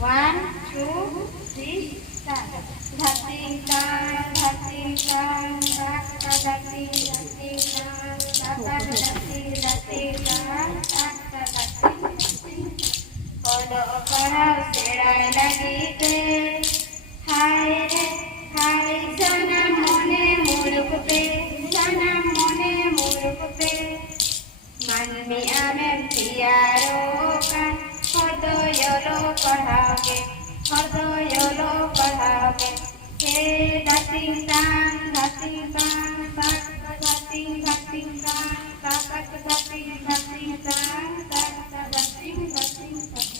One, two, three, start. Dhati tang, dhati tang, dhaka dhati dhati tang, dhaka dhati dhati tang, dhaka dhati. Pado pahal serai lagi te, hai re, hai sana mone muruk pe, sana mone muruk pe. Manmi amen tiaro kan. Yolo padhage, yolo padhage. He dating tang, dating tang, tak dating dating tang, tak dating dating tang, tak dating dating tang.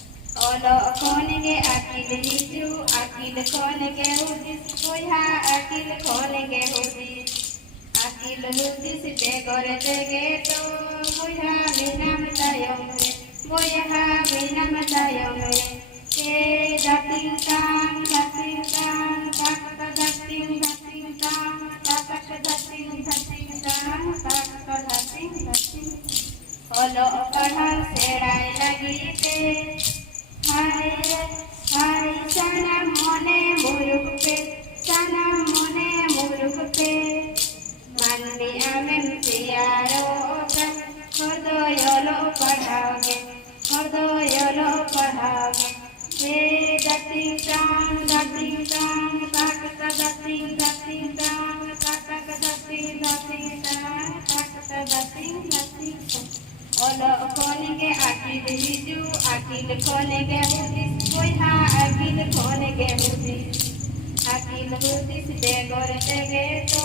Olo konge akil hiju, akil konge hudis, koya akil konge hudis, akil hudis begore dege to, koya minam tayomre. Boyaha binam tayomre, ke dating tang, tak dating tang, tak dating tang, tak dating dating. Olo padhal serai lagi te, hai sana mone muruk pe, sana mone muruk pe. Manmi amen tiaro kan, yolo padhage. Yolo padhage, he dating tang, tak dating tang, tak dating tang, tak dating tang. Olo konge akil hiju, akil konge hudis, koya akil konge hudis, akil hudis begor dege to,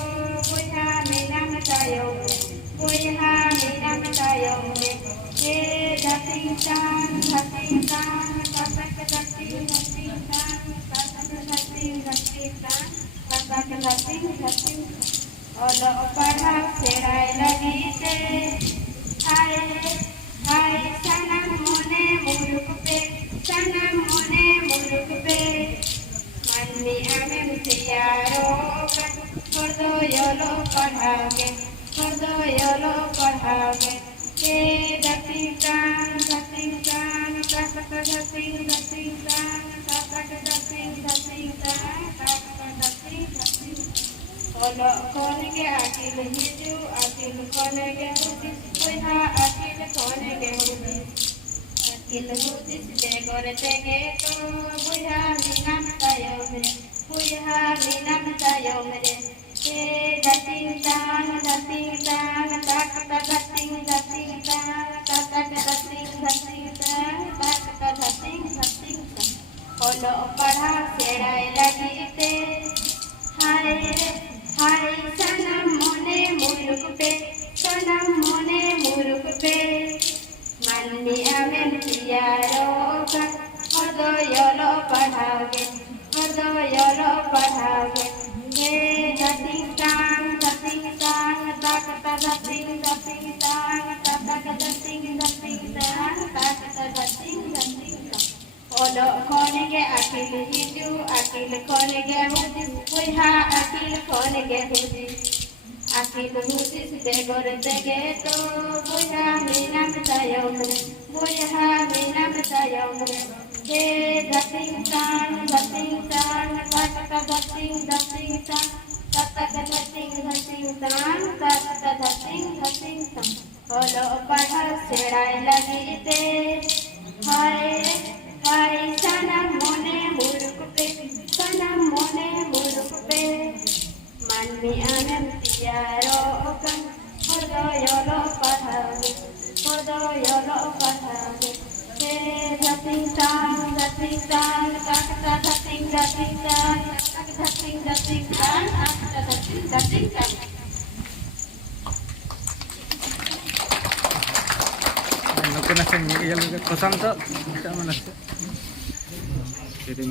koya minam tayomre, koya minam tayomre. He dating tang, tak dating tang, tak dating tang, tak dating tang. Olo padhal serai lagi te, hai sana mone muruk pe, sana mone muruk pe. Manmi amen tiaro kan, yolo padhage, yolo padhage. He dating tang, tak dating tang, tak dating tang, tak dating tang. Olo konge akil hiju, akil konge hudis, koya akil konge hudis, akil hudis begor dege to, koya minam tayomre, koya minam tayomre. He dating tang, tak dating tang, tak dating tang, tak dating tang. Olo padhal serai lagi te, hai sana mone muruk pe, sana mone muruk pe. Manmi amen tiaro kan, yolo padhage, yolo padhage. He dating tang, tak dating tang, tak dating tang, tak dating tang. Olo konge akil hiju, akil konge hudis, koya akil konge hudis, akil hudis begor dege to, koya minam tayomre, koya minam tayomre. He dating tang, tak dating tang, तक धतिंग धतिंग तान तक धतिंग धतिंग तम होलो पढ़ा सेड़ाई लगी ते हाय हाय सनम मोने मुरुक पे सनम मोने मुरुक पे मनमी अनंतियारो ओकम होलो योलो पढ़ावे होलो योलो पढ़ावे धतिंग तान तक धतिंग धतिंग तान तक धतिंग धतिंग तान तक धतिंग धतिंग तान Lo que nacen, ella lo que cosam to, kita mana? Jadi